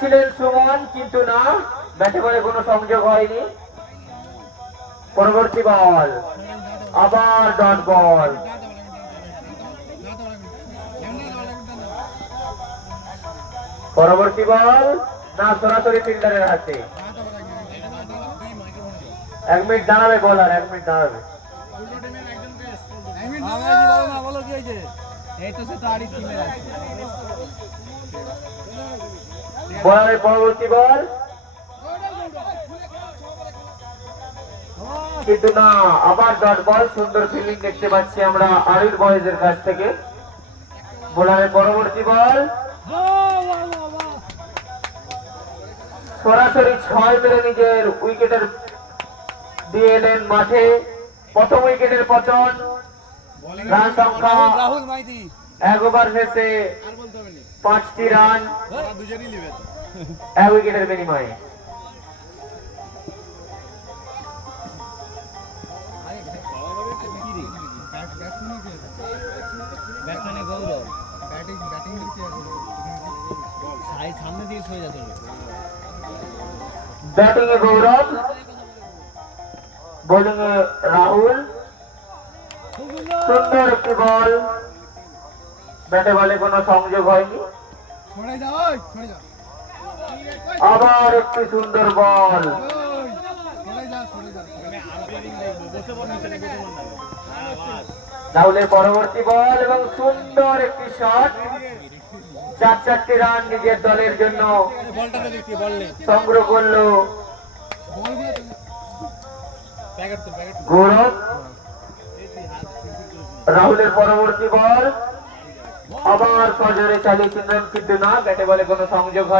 চালিয়েছিলেন সুমন, কিন্তু না, ব্যাটে বলে কোনো সংযোগ হয়নি। পরবর্তী বল, আবার ডট বল। পরবর্তী বল, না, সরাসরি ফিল্ডারের হাতে। 1 মিনিট দাঁড়াবে বলার, 1 মিনিট দাঁড়াবে। বলারের পরবর্তী বল, কিন্তু না, আবার ডট বল। সুন্দর ফিল্ডিং দেখতে পাচ্ছি আমরা আরির বয়েজের কাছ থেকে। বোলারের পরবর্তী বল, সরাসরি 6 মেরে নিজের উইকেটের দিয়ে এলেন মাঠে। প্রথম উইকেটের পতন। রান সংখ্যা 1 ওভার শেষে 5টি রান 1 উইকেটের বিনিময়ে। ব্যাটিং এ গৌরব, বোলিং এ রাহুল। সুন্দর একটি বল, ব্যাটে বলে কোনো সংযোগ হয়নি। আবার একটি সুন্দর বল। রাহুলের পরবর্তী বল এবং সুন্দর একটি শট। 4-4টি রান নিজের দলের জন্য সংগ্রহ করলো গৌরব। রাহুলের পরবর্তী বল, আবার সজোরে চালিয়েছিলেন, কিন্তু না, ব্যাটে বলে কোনো সংযোগ হয়।